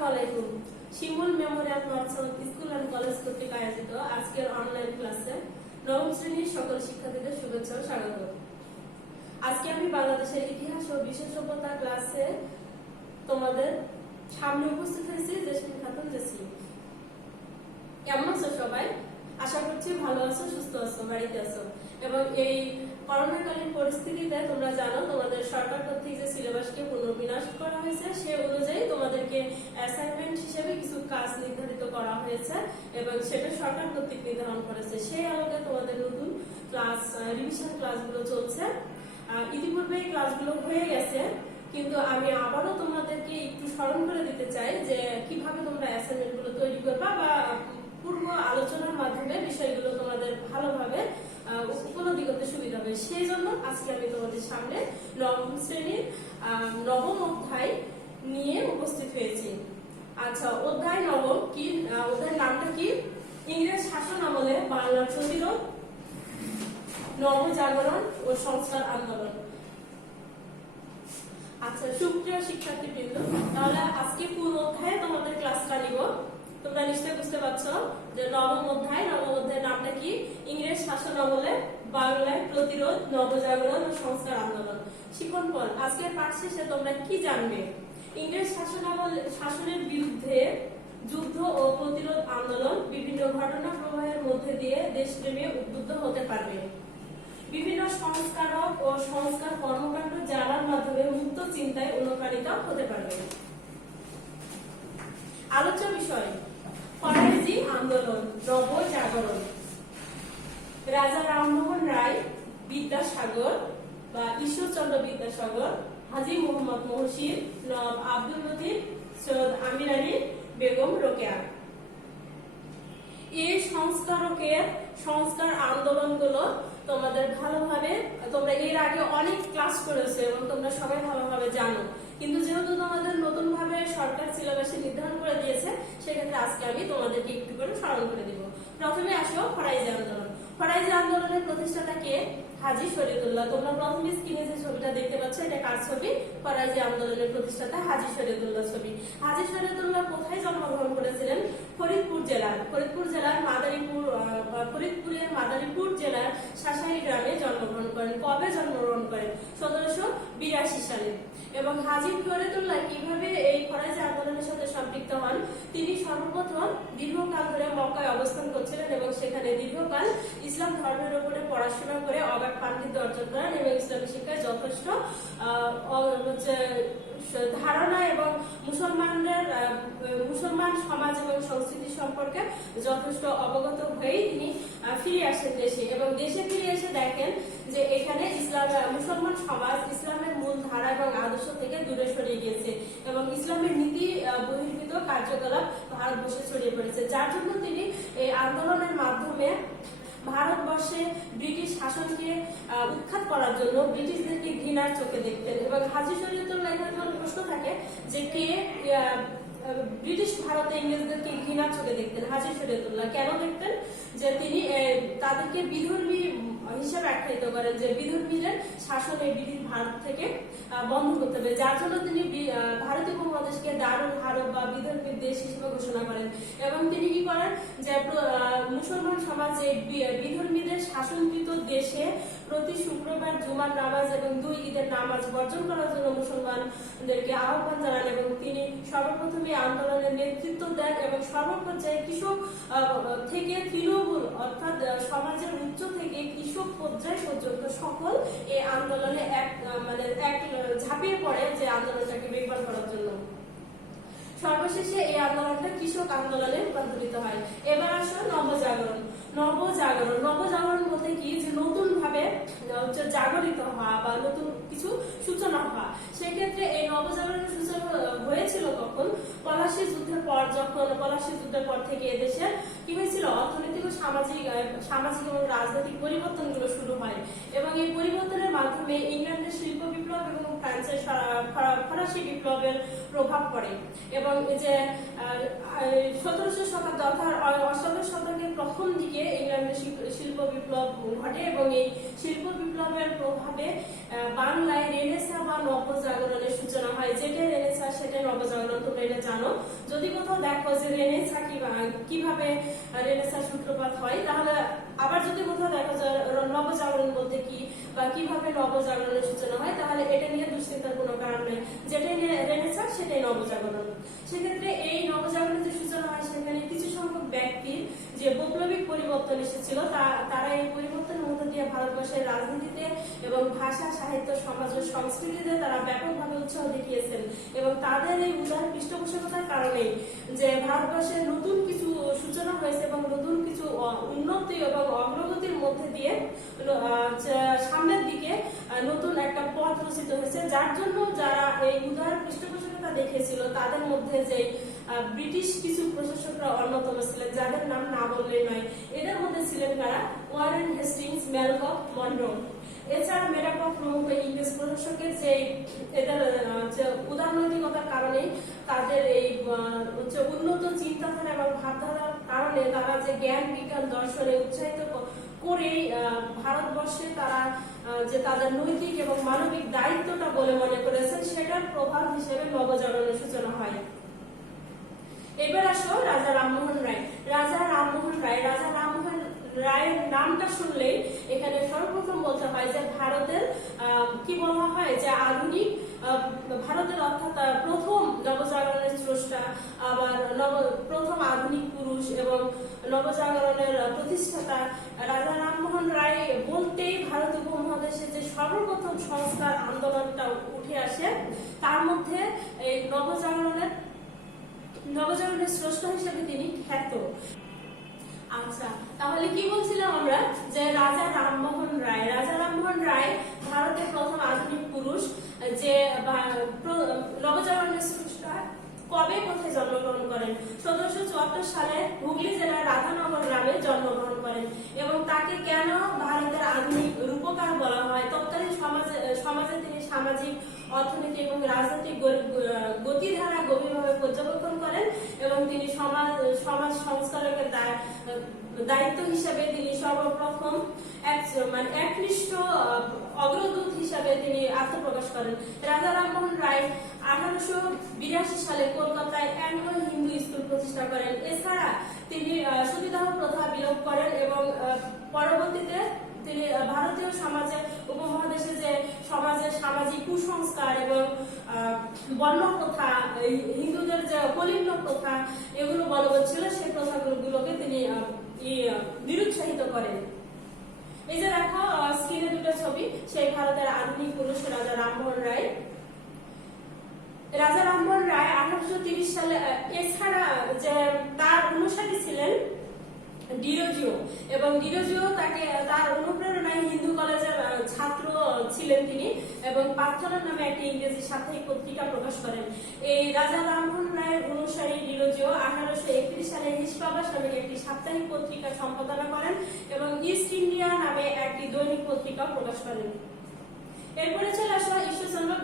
আসসালামু আলাইকুম। Shimul memorial merchant school and college কর্তৃক আয়োজিত আজকের অনলাইন ক্লাসে নবম শ্রেণীর সকল শিক্ষার্থীদের শুভেচ্ছা ও স্বাগত। আজকে আমি বাংলাদেশের ইতিহাস ও বিশ্ব সভ্যতা ক্লাসে তোমাদের সামনে উপস্থিত হয়েছি জেসমিন খাতুন জেসি। কেমন আছো সবাই? আশা করছি ভালো আছো, সুস্থ আছো, বাড়িতে আছো। এবং এই করোনাকালীন পরিস্থিতিতে তোমরা জানো তোমাদের সরকার কর্তৃক যে সিলেবাসকে পুনর্বিন্যাস করা হয়েছে সে অনুযায়ী তোমাদেরকে অ্যাসাইনমেন্ট হিসেবে কিছু কাজ নির্ধারিত করা হয়েছে এবং সেটা সরকার কর্তৃক নির্ধারণ করেছে। সেই আলোকে তোমাদের নতুন ক্লাস রিভিশন ক্লাসগুলো চলছে। ইতিপূর্বে এই ক্লাসগুলো হয়ে গেছে, কিন্তু আমি আবারও তোমাদেরকে একটু স্মরণ করে দিতে চাই যে কিভাবে তোমরা অ্যাসাইনমেন্ট গুলো তৈরি করবা বা পূর্ব আলোচনার মাধ্যমে বিষয়গুলো তোমাদের ভালোভাবে উপলব্ধি করতে সুবিধা হবে। সেই জন্য আজকে আমি তোমাদের সামনে নবম শ্রেণীর নবম অধ্যায় নিয়ে উপস্থিত হয়েছি। আচ্ছা, অধ্যায় নবম কি? অধ্যায়ের নামটা কি? ইংরেজ শাসন আমলে বাংলার প্রতিরোধ, নবজাগরণ ও সংস্কার আন্দোলন। আচ্ছা সুপ্রিয় শিক্ষার্থীবৃন্দ, তাহলে আজকে পুরো অধ্যায়ে তোমাদের ক্লাসটা নিব। তোমরা নিশ্চয়ই বুঝতে পারছো যে নবম অধ্যায়ের নামটা কি? ইংরেজ শাসন আমলে বাংলায় প্রতিরোধ, নবজাগরণ ও সংস্কার আন্দোলন। শিখন পর আজকের পাঠ শেষে তোমরা কি জানবে? ইংরেজ শাসনের বিরুদ্ধে যুদ্ধ ও প্রতিরোধ আন্দোলন বিভিন্ন ঘটনা প্রবাহের মধ্যে দিয়ে দেশপ্রেমে উদ্বুদ্ধ হতে পারবে। বিভিন্ন সংস্কারক ও সংস্কার কর্মকাণ্ড জানার মাধ্যমে মুক্ত চিন্তায় অনুপ্রাণিত হতে পারবে। আলোচ্য বিষয়: ফরাজি আন্দোলন, নবজাগরণ। রাজা রামমোহন রায়, বিদ্যাসাগর বা ঈশ্বরচন্দ্র বিদ্যাসাগর, হাজী মোহাম্মদ মহসিন, নবাব আব্দুল লতিফ, সৈয়দ আমির আলী, বেগম রোকেয়া। এই সংস্কার আন্দোলনগুলো তোমাদের ভালোভাবে, তোমরা এর আগে অনেক ক্লাস করেছো এবং তোমরা সবাই ভালোভাবে জানো, কিন্তু যেহেতু তোমাদের নতুন ভাবে সরকার সিলেবাসে নির্ধারণ করে দিয়েছে সেক্ষেত্রে আজকে আমি তোমাদেরকে একটু করে স্মরণ করে দিব। প্রথমে আসো ফরাজি আন্দোলন। ফরাজি আন্দোলনের প্রতিষ্ঠাতা কে? হাজী শরীয়তুল্লাহ। তোমরা প্রথমে স্ক্রিনে যে ছবিটা দেখতে পাচ্ছ এটা কার ছবি? ফরাজি আন্দোলনের প্রতিষ্ঠাতা হাজী শরীয়তুল্লাহ ছবি। হাজী শরীয়তুল্লাহ কোথায় জন্মগ্রহণ করেছিলেন? ফরিদপুরের মাদারীপুর জেলার শাসাই গ্রামে জন্মগ্রহণ করেন। কবে জন্মগ্রহণ করেন? 1782 সালে। এবং হাজী শরীয়তুল্লাহ কিভাবে এই ফরাজি আন্দোলনের সাথে সম্পৃক্ত হন? তিনি সর্বপ্রথম দীর্ঘকাল ধরে মক্কায় অবস্থান করছিলেন এবং সেখানে দীর্ঘকাল ইসলাম ধর্মের উপরে পড়াশোনা করে অগাধ পাণ্ডিত্য অর্জন করেন এবং ইসলামী শিক্ষায় যথেষ্ট ধারণা এবং মুসলমান সমাজ এবং সংস্কৃতি সম্পর্কে যথেষ্ট অবগত হয়েই তিনি ফিরে আসেন দেশে। এবং দেশে ফিরে এসে দেখেন যে এখানে মুসলমান সমাজ ইসলামের মূল ধারা এবং আদর্শ থেকে দূরে সরিয়ে গিয়েছে এবং ইসলামের নীতি বহির্ভূত কার্যকলাপ ভারতবর্ষে ছড়িয়ে পড়েছে, যার জন্য তিনি এই আন্দোলনের মাধ্যমে ভারতবর্ষে ব্রিটিশ শাসনকে উৎখাত করার জন্য ব্রিটিশদেরকে ঘৃণার চোখে দেখতেন। এবং হাজী শরীয়তুল্লাহ এখানে প্রশ্ন থাকে যে কে ব্রিটিশ ভারতে ইংরেজদেরকে ঘৃণার চোখে দেখতেন? হাজী শরীয়তুল্লাহ। কেন দেখতেন? যে তিনি তাদেরকে বিধর্মী হিসেবে আখ্যায়িত করেন, যে বিধর্মীদের শাসন এই ব্রিটিশ ভারত থেকে বন্ধ করতে হবে, যার জন্য তিনি ভারতীয় উপমহাদেশকে দারুল হারব বা বিধর্মীর দেশ হিসেবে ঘোষণা করেন। এবং তিনি কি করেন যে মুসলমান সমাজে বিধর্মীদের শাসনকৃত দেশে প্রতি শুক্রবার জুমার নামাজ এবং 2 ঈদের নামাজ বর্জন করার জন্য মুসলমানদেরকে আহ্বান জানান এবং তিনি সর্বপ্রথমে আন্দোলনের নেতৃত্ব দেন এবং সর্বপর্যায়ে কৃষক থেকে তৃণমূল অর্থাৎ সমাজের উচ্চ থেকে কৃষক পর্যায় পর্যন্ত সকল এই আন্দোলনে এক ঝাঁপিয়ে পড়ে যে আন্দোলনটাকে বেগবান করার জন্য। সর্বশেষে এই আন্দোলনটা কৃষক আন্দোলনে রূপান্তরিত হয়। এবার আসো নবজাগরণ। নবজাগরণ বলতে কি? যে নতুন ভাবে জাগরিত হওয়া বা নতুন কিছু সূচনা হওয়া। সেক্ষেত্রে এই নবজাগরণের সূচনা হয়েছিল কখন? পলাশী যুদ্ধের পর। যখন পলাশী যুদ্ধের পর থেকে এদেশে কি হয়েছিল? অর্থনৈতিক ও সামাজিক এবং রাজনৈতিক পরিবর্তনগুলো শুরু হয় এবং এই পরিবর্তনের মাধ্যমে ইংল্যান্ডের শিল্প বিপ্লব এবং ফ্রান্সের ফরাসি বিপ্লবের প্রভাব পড়ে এবং এই যে 1700 শতাব্দী অর্থাৎ 18 শতকের প্রথম দিকে ইংল্যান্ডের শিল্প বিপ্লব ঘটে এবং এই শিল্প বিপ্লবের প্রভাবে বাংলায় রেনেসাঁ বা নবজাগরণের সূচনা হয়। যেটা রেনেসাঁ সেটা নবজাগরণ। তোমরা গেলে জানো। যদি কোথাও দেখো যে রেনেসা কিভাবে রেনেসার সূত্রপাত হয়, তাহলে আবার যদি কোথাও দেখো যে নবজাগরণ বলতে কি বা কিভাবে নবজাগরণের সূচনা হয়, তাহলে এটা নিয়ে দুশ্চিন্তার কোনো কারণ নেই। যেটাই রেনেসা সেটাই নবজাগরণ। সেক্ষেত্রে এই নবজাগরণের যে সূচনা হয়, সেখানে কিছু সংখ্যক ব্যক্তির যে বৈপ্লবিক পরিবর্তন এসেছিল, তারা এই পরিবর্তনের মধ্য দিয়ে ভারতবর্ষের রাজনীতিতে এবং ভাষা, সাহিত্য, সমাজ ও সংস্কৃতিতে তারা ব্যাপকভাবে উৎসাহ দেখিয়েছেন। এবং তাদের এই উদার পৃষ্ঠপোষকতার কারণেই যে ভারতবর্ষের নতুন কিছু সূচনা হয়েছে এবং নতুন কিছু উন্নতি এবং অগ্রগতির মধ্যে দিয়ে সামনের দিকে নতুন একটা পথ রচিত হয়েছে, যার জন্য যারা এই উদার পৃষ্ঠপোষকতা দেখিয়েছিল তাদের মধ্যে যে ব্রিটিশ কিছু প্রশাসকরা অন্যতম ছিলেন, যাদের নাম না বললেই নয়। এদের মধ্যে ছিলেন কারা? Warren Hastings, Malcolm, Munro. এছাড়া মেরাকফ প্রমুখ ইংরেজ প্রশাসকের যে এদের উদারনৈতিকতার কারণে, তাদের এই উন্নত চিন্তাধারা এবং ভাবধারার কারণে তারা যে জ্ঞান, বিজ্ঞান, দর্শনে উৎসাহিত করে ভারতবর্ষে তারা যে তাদের নৈতিক এবং মানবিক দায়িত্বটা বলে মনে করেছেন, সেটার প্রভাব হিসেবে নবজাগরণের সূচনা হয়। এবার আসো রাজা রামমোহন রায়। রাজা রামমোহন রায়ের নামটা শুনলেই এখানে সর্বপ্রথম বলতে হয় যে ভারতের কি বলা হয় যে আধুনিক ভারতের অর্থাৎ প্রথম নবজাগরণের স্রষ্টা, আবার প্রথম আধুনিক পুরুষ এবং নবজাগরণের প্রতিষ্ঠাতা রাজা রামমোহন রায় বলতেই ভারত উপমহাদেশে যে সর্বপ্রথম সংস্কার আন্দোলনটা উঠে আসে, তার মধ্যে এই নবজাগরণের স্রষ্টা হিসেবে তিনি খ্যাত। আচ্ছা, তাহলে কি বলছিলাম আমরা যে রাজা রামমোহন রায় ভারতের প্রথম আধুনিক পুরুষ, যে নবজাগরণের স্রষ্টা। কবে কোথায় জন্মগ্রহণ করেন? 1774 সালে হুগলি জেলার রাধানগর গ্রামে জন্মগ্রহণ করেন। এবং তাকে কেন ভারতের আধুনিক রূপকার বলা হয়? তৎকালীন সমাজে তিনি সামাজিক, অর্থনৈতিক এবং রাজনৈতিক গতিধারা গভীরভাবে পর্যবেক্ষণ করেন এবং তিনি সমাজ সংস্কারকের দায়িত্ব হিসেবে তিনি সর্বপ্রথম একনিষ্ঠ অগ্রদূত হিসাবে তিনি আত্মপ্রকাশ করেন। রাজা রামমোহন রায় 1882 সালে কলকাতায় অ্যাংলো হিন্দু স্কুল প্রতিষ্ঠা করেন। এছাড়া তিনি সতীদাহ প্রথা বিলোপ করেন এবং পরবর্তীতে তিনি ভারতীয় সমাজে, উপমহাদেশে যে সমাজের সামাজিক কুসংস্কার এবং বর্ণ প্রথা, হিন্দুদের যে কলিঙ্গ প্রথা, এগুলো বলবৎ ছিল, সেই প্রথাগুলোকে তিনি নিরুৎসাহিত করেন। এই যে দেখো স্ক্রিনে দুটো ছবি, সেই ভারতের আধুনিক পুরুষ রাজা রামমোহন রায়। 1830 সালে, এছাড়া যে তার অনুসারী ছিলেন ডিরোজিও, এবং ডিরোজিও তার অনুপ্রেরণায় হিন্দু কলেজের ছাত্র ছিলেন তিনি, এবং পাথরের নামে একটি ইংরেজি সাপ্তাহিক পত্রিকা প্রকাশ করেন। এই রাজা রামমোহন রায়ের অনুসারী ডিরোজিও 1831 সালে নিষ্প্রবাস নামে একটি সাপ্তাহিক পত্রিকা সম্পাদনা করেন এবং ইস্ট ইন্ডিয়া নামে একটি দৈনিক পত্রিকা প্রকাশ করেন। এরপরে চলে আসলো ঈশ্বরচন্দ্র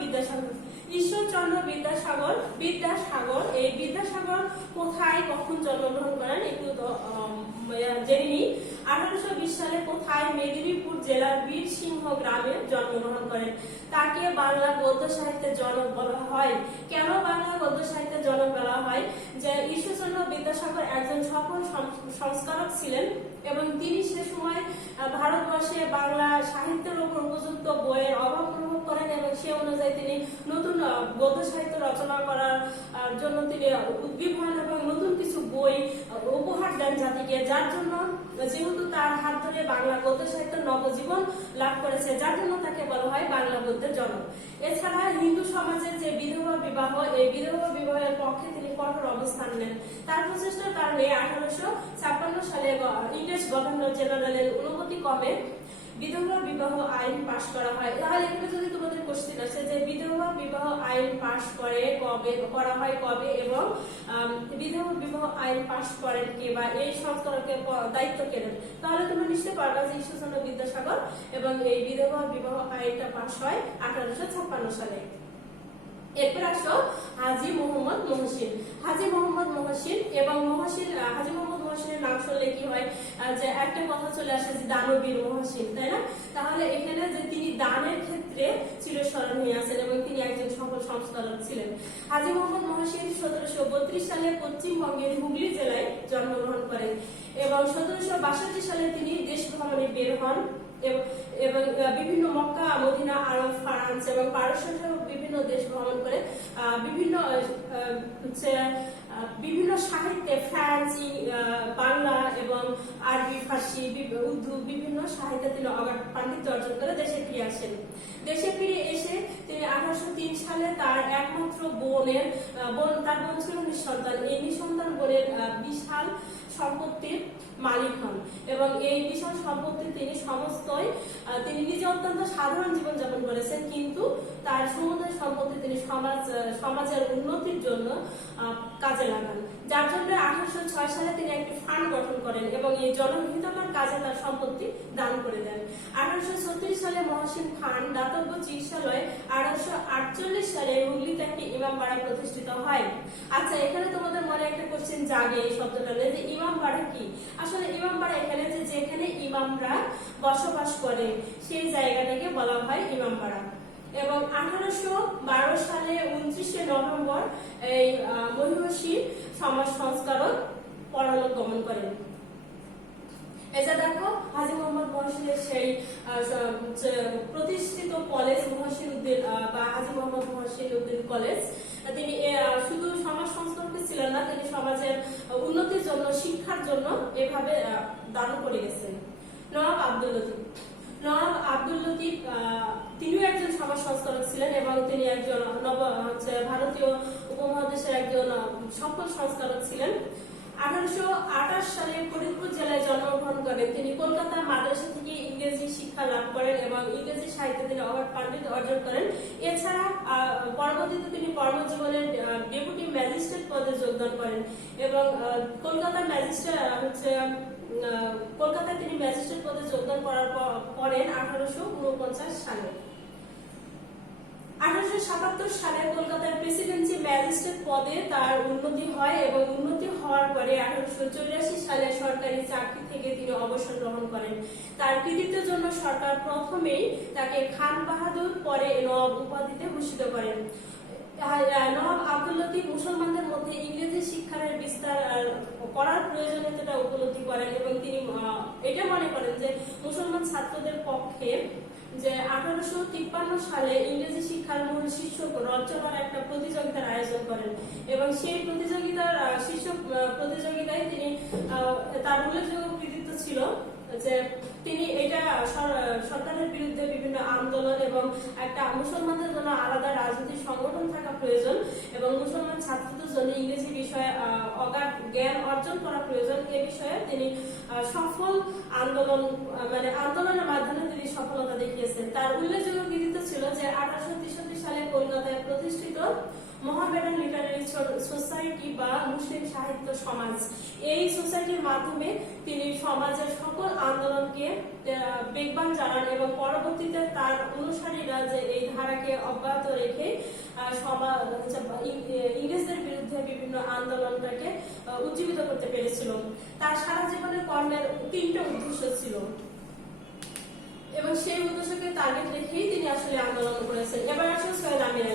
বিদ্যাসাগর। এই বিদ্যাসাগর কোথায় কখন জন্মগ্রহণ করেন একটু জেনে নিই। 1820 সালে কোথায়? মেদিনীপুর জেলার বীরসিংহ গ্রামে জন্মগ্রহণ করেন। তাকে বাংলা গদ্য সাহিত্যের জনক বলা হয়। কেন বাংলা গদ্য সাহিত্যের জনক বলা হয়? যে ঈশ্বরচন্দ্র বিদ্যাসাগর একজন সফল সংস্কারক ছিলেন এবং তিনি সে সময় ভারতবর্ষে বাংলা সাহিত্যের উপর উপযুক্ত বইয়ের অভাব অনুভব করেন এবং সে অনুযায়ী তিনি নতুন গদ্য সাহিত্য রচনা করার জন্য তিনি উদ্গ্রীব হন এবং নতুন কিছু বই উপহার দেন জাতিকে, যার জন্য যেহেতু তার হাত ধরে বাংলা গদ্য সাহিত্য নবজীবন লাভ করেছে, যার জন্য তাকে বলা হয় বাংলা গদ্যের জনক। এছাড়া হিন্দু সমাজের যে বিধবা বিবাহ, এই বিধবা বিবাহের পক্ষে তিনি কঠোর অবস্থান নেন। তার প্রচেষ্টার কারণে 1856 সালে ইংরেজ গভর্নর জেনারেলের অনুমতি ক্রমে বিধবা বিবাহ আইন পাশ করা হয়। তাহলে এখানে যদি তোমাদের কোশ্চেন আসে যে বিধবা বিবাহ আইন পাশ করা হয় কবে এবং বিধবা বিবাহ আইন পাশ করেন কে বা এই সংস্কারকের দায়িত্ব কে নেন, তাহলে তোমরা নিশ্চয়ই পারবা যে ঈশ্বরচন্দ্র বিদ্যাসাগর, এবং এই বিধবা বিবাহ আইনটা পাশ হয় 1856 সালে। এরপর আসো হাজী মোহাম্মদ মহসিন। হাজী মোহাম্মদ মহসিনের নাম শুনলে কি হয় যে একটা কথা চলে আসে যে দানবীর মহসিন, তাই না? তাহলে এখানে যে তিনি দানের ক্ষেত্রে ক্ষেত্রে চিরস্মরণীয় আছেন এবং তিনি একজন সফল সংস্কারক ছিলেন। হাজী মোহাম্মদ মহসিন 1732 সালে পশ্চিমবঙ্গের হুগলি জেলায় জন্মগ্রহণ করেন এবং 1762 সালে তিনি দেশ ভ্রমণে বের হন এবং বিভিন্ন মক্কা, মদিনা, আরব, ফ্রান্স এবং পারস্য সহ বিভিন্ন দেশ ভ্রমণ করে বিভিন্ন সাহিত্যে ফ্রান্স, বাংলা এবং আরবি, ফার্সি, উর্দু বিভিন্ন সাহিত্যে তিনি অগাধ পাণ্ডিত্য অর্জন করে দেশে ফিরে আসেন। দেশে ফিরে এসে তিনি 1803 সালে তার একমাত্র তার বোন ছিল নিঃসন্তান। এই নিঃসন্তান বোনের বিশাল সম্পত্তির মালিক হন এবং এই বিশাল সম্পত্তি তিনি নিজে অত্যন্ত সাধারণ জীবনযাপন করেছেন, কিন্তু তার সমুদয় সম্পত্তি তিনি সমাজের উন্নতির জন্য কাজে লাগান, যার জন্য 1806 সালে তিনি একটি ফান্ড গঠন করেন এবং এই জনহিতকর কাজে তার সম্পত্তি দান করে দেন। 1836 সালে মহসিন খান দাতব্য চিকিৎসালয়, 1848 সালে হুগলিতে একটি ইমামবাড়া প্রতিষ্ঠিত হয়। আচ্ছা, এখানে তোমাদের মনে একটা কোশ্চেন জাগে এই শব্দটা নিয়ে যে ইমামবাড়া কি। আসলে ইমামবাড়া এখানে যেখানে ইমামরা বসবাস করে সেই জায়গাটাকে বলা হয় ইমামবাড়া। এবং 1812 সালে 29শে নভেম্বর এই মহিষী সমাজ সংস্কারক পরলোক গমন করেন। এটা দেখো হাজী মোহাম্মদ মহসিনের সেই প্রতিষ্ঠিত কলেজ মহসিন উদ্দিন বা হাজী মোহাম্মদ মহসিন উদ্দিন কলেজ। তিনি শুধু সমাজ সংস্কারক ছিলেন না, তিনি সমাজের উন্নতির জন্য, শিক্ষার জন্য এভাবে দান করে গেছেন। নওয়াব আব্দুল লতিফ তিনিও একজন সমাজ সংস্কারক ছিলেন এবং তিনি একজন ভারতীয় উপমহাদেশের একজন সফল সংস্কারক ছিলেন। 1828 সালে ফরিদপুর জেলায় জন্মগ্রহণ করেন। তিনি কলকাতা মাদ্রাসা থেকে ইংরেজি শিক্ষা লাভ করেন এবং ইংরেজি সাহিত্যে তিনি অগাধ পাণ্ডিত্য অর্জন করেন। এছাড়া পরবর্তীতে তিনি কর্মজীবনের ডেপুটি ম্যাজিস্ট্রেট পদে যোগদান করেন এবং কলকাতায় তিনি ম্যাজিস্ট্রেট পদে যোগদান করেন 1849 সালে। 1877 সালে কলকাতার প্রেসিডেন্সি ম্যাজিস্ট্রেট পদে তার উন্নতি হয় এবং উন্নতি হওয়ার পরে 1884 সালে সরকারি চাকরি থেকে তিনি অবসর গ্রহণ করেন। তার কৃতিত্বের জন্য সরকার প্রথমেই তাকে খান বাহাদুর, পরে নবাব উপাধিতে ভূষিত করেন। নওয়াব আব্দুল লতিফ মুসলমানদের মধ্যে ইংরেজি শিক্ষার বিস্তার করার প্রয়োজনীয়তা উপলব্ধি করেন এবং তিনি এটা মনে করেন যে মুসলমান ছাত্রদের পক্ষে যে 1853 সালে ইংরেজি শিক্ষার মূল শীর্ষক রচনার একটা প্রতিযোগিতার আয়োজন করেন এবং সেই প্রতিযোগিতায় তিনি তার উল্লেখযোগ্য কৃতিত্ব ছিল যে তিনি এটা সরকারের বিরুদ্ধে বিভিন্ন আন্দোলন এবং একটা মুসলমানদের জন্য আলাদা রাজনৈতিক সংগঠন থাকা প্রয়োজন এবং মুসলমান ছাত্রদের জন্য ইংরেজি বিষয়ে অগাধ জ্ঞান অর্জন করা প্রয়োজন, এ বিষয়ে তিনি সফল আন্দোলনের মাধ্যমে তিনি সফলতা দেখিয়েছেন। তার উল্লেখযোগ্য কৃতিত্ব ছিল যে 1863 সালে কলকাতায় প্রতিষ্ঠিত মোহামেডান লিটারারি সোসাইটি বা মুসলিম সাহিত্য সমাজ, এই সোসাইটির মাধ্যমে তিনি সমাজের সকল আন্দোলনকে বেগবান জানান এবং পরবর্তীতে তার অনুসারীরা যে এই ধারাকে অব্যাহত রেখে ইংরেজদের বিরুদ্ধে বিভিন্ন আন্দোলনটাকে উজ্জীবিত করতে পেরেছিল। তার সারা জীবনের কর্মের 3টে উদ্দেশ্য ছিল এবং সেই উদ্দেশ্যকে টার্গেট রেখেই তিনি আসলে আন্দোলন করেছেন। এবার আসলে সৈয়দ আমির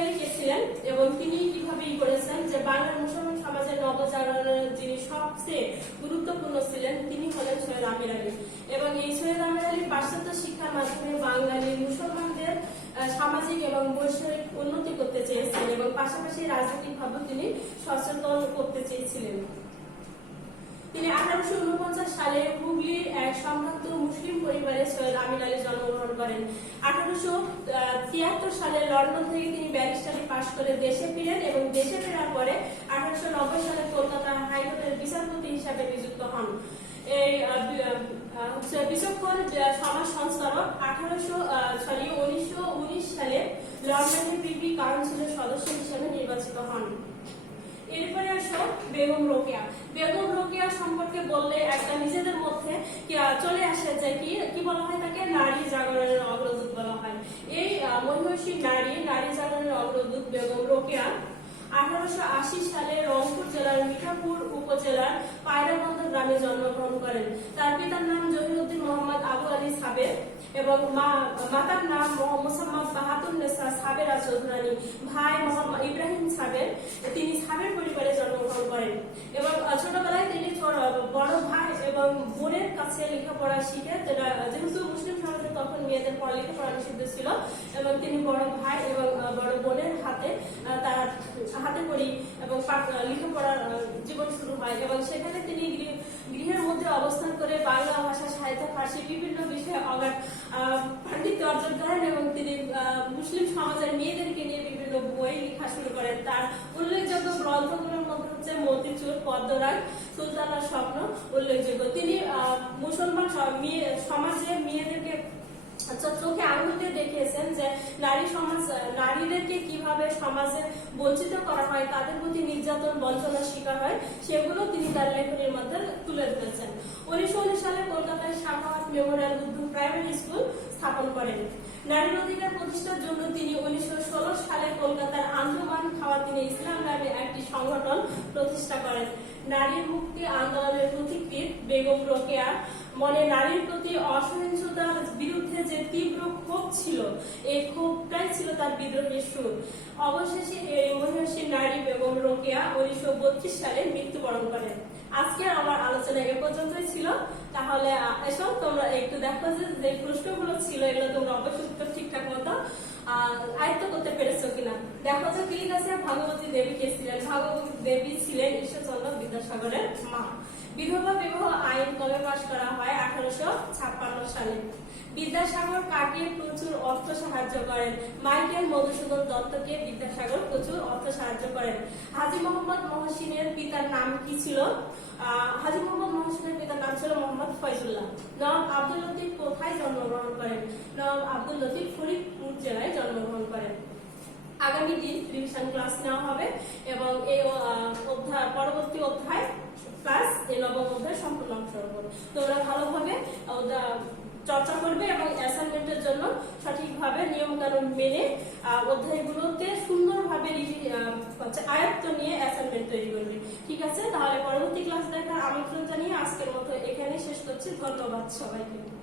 আলী কে ছিলেন এবং তিনি কিভাবে করেছেন যে বাংলার মুসলমান সমাজের নবজাগরণের যিনি সবচেয়ে গুরুত্বপূর্ণ ছিলেন তিনি হলেন সৈয়দ আমির আলী এবং এই সৈয়দ আমির আলী পাশ্চাত্য শিক্ষার মাধ্যমে বাঙালি মুসলমানদের সামাজিক এবং বৈষয়িক উন্নতি করতে চেয়েছিলেন এবং পাশাপাশি রাজনৈতিকভাবে তিনি সচেতন করতে চেয়েছিলেন। তিনি 1849 সালে হুগলির এক সম্ভ্রান্ত মুসলিম পরিবারে সৈয়দ আমির আলী জন্মগ্রহণ করেন। 1873 সালে লন্ডন থেকে তিনি ব্যারিস্টারি পাশ করে দেশে ফিরেন এবং দেশে ফেরার পরে 1890 সালে কলকাতা হাইকোর্টের বিচারপতি হিসাবে নিযুক্ত হন। এই বিচক্ষণ সমাজ সংস্কারক 1919 সালে লন্ডনের প্রিভি কাউন্সিলের সদস্য হিসেবে নির্বাচিত হন। এরপরে আসো বেগম রোকেয়া সম্পর্কে বললে একটা নিজেদের মধ্যে চলে আসে যে কি বলা হয়, তাকে নারী জাগরণের অগ্রদূত বলা হয়। এই মহিষী নারী জাগরণের অগ্রদূত বেগম রোকেয়া 1880 সালে রংপুর জেলার মিঠাপুর উপজেলার পায়রাবন্ধ গ্রামে জন্মগ্রহণ করেন। তার পিতার নাম জহিরুদ্দিন মোহাম্মদ আবু আলী সাবের এবং মাতার নাম মোসাম্মদ বাহাতুন্নেসা সাবেরা চৌধুরানী। ভাই মোহাম্মদ ইব্রাহিম সাবের, তিনি সাবের পরিবারে জন্মগ্রহণ করেন এবং ছোটবেলায় তিনি বড় ভাই এবং বোনের কাছে লেখাপড়া শিখে, যেহেতু মুসলিম সমাজে তখন মেয়েদের লেখাপড়া নিষিদ্ধ ছিল, এবং তিনি বড় ভাই এবং বড় বোনের তার হাতে করি এবং লেখাপড়ার জীবন শুরু হয় এবং সেখানে তিনি গৃহের মধ্যে অবস্থান করে বাংলা ভাষা, সাহিত্য, ফার্সি বিভিন্ন বিষয়ে অগাধ পাণ্ডিত্য অর্জন করেন এবং তিনি মুসলিম সমাজের মেয়েদেরকে নিয়ে বিভিন্ন বই লেখা শুরু করেন। তার উল্লেখযোগ্য গ্রন্থগুলোর মধ্যে হচ্ছে মতিচুর, পদ্মরাগ, সুলতানার স্বপ্ন উল্লেখযোগ্য। তিনি মুসলমান সমাজে মেয়েদেরকে চোখে আঙুল দিয়ে দেখিয়েছেন যে নারীদেরকে কিভাবে সমাজে বঞ্চিত করা হয়, তাদের প্রতি নির্যাতন, বঞ্চনার শিকার হয়, সেগুলো তিনি তার লেখনীর মধ্যে তুলে ধরেছেন। 1919 সালে কলকাতায় Sakhawat Memorial Urdu primary school স্থাপন করেন। নারীর অধিকার প্রতিষ্ঠার জন্য তিনি 1916 সালে কলকাতার আঞ্জুমান খাওয়াতিনে ইসলাম নামে একটি সংগঠন প্রতিষ্ঠা করেন। নারীর মুক্তি আন্দোলনের পথিকৃৎ বেগম রোকেয়ার মনে নারীর প্রতি অসহিংসতার বিরুদ্ধে যে তীব্র ক্ষোভ ছিল, এই ক্ষোভটাই ছিল তার বিদ্রোহের সুর। অবশেষে এই মহিষী নারী বেগম রোকেয়া 1932 সালে মৃত্যুবরণ করেন। আজকের আমার আলোচনা এ পর্যন্তই ছিল। তাহলে এসব তোমরা একটু দেখো যে প্রশ্নগুলো ছিল এগুলো তোমরা অবশ্যই উত্তর ঠিকঠাক মতো আয়ত্ত করতে পেরেছো কিনা। দেখো যে ক্লিক আছে ভাগবতী দেবী কে ছিলেন? ভাগবতী দেবী ছিলেন ঈশ্বরচন্দ্র বিদ্যাসাগরের মা। বিধবা বিবাহ আইন কবে পাস করা হয়? 1856 সালে। বিদ্যাসাগর কাকে প্রচুর অর্থ সাহায্য করেন? মাইকেল মধুসূদন দত্তকে বিদ্যাসাগর প্রচুর অর্থ সাহায্য করেন। হাজী মোহাম্মদ মহসিনের পিতার নাম কি ছিল? হাজী মোহাম্মদ মহসিনের পিতার নাম ছিল মোহাম্মদ ফয়জুল্লাহ। নবাব আব্দুল লতিফ কোথায় জন্মগ্রহণ করেন? নবাব আব্দুল লতিফ ফরিদপুর জেলায় জন্মগ্রহণ করেন। আগামী দিন রিভিশন ক্লাস নেওয়া হবে এবং এই পরবর্তী অধ্যায় ক্লাস এই নবম অধ্যায় সম্পূর্ণ অংশগ্রহণ তোমরা ভালোভাবে চর্চা করবে এবং অ্যাসাইনমেন্টের জন্য সঠিকভাবে নিয়ম কানুন মেনে অধ্যায়গুলোকে সুন্দরভাবে আয়ত্ত নিয়ে অ্যাসাইনমেন্ট তৈরি করবে। ঠিক আছে, তাহলে পরবর্তী ক্লাস দেখার আমন্ত্রণ জানিয়ে আজকের মতো এখানে শেষ করছি। ধন্যবাদ সবাইকে।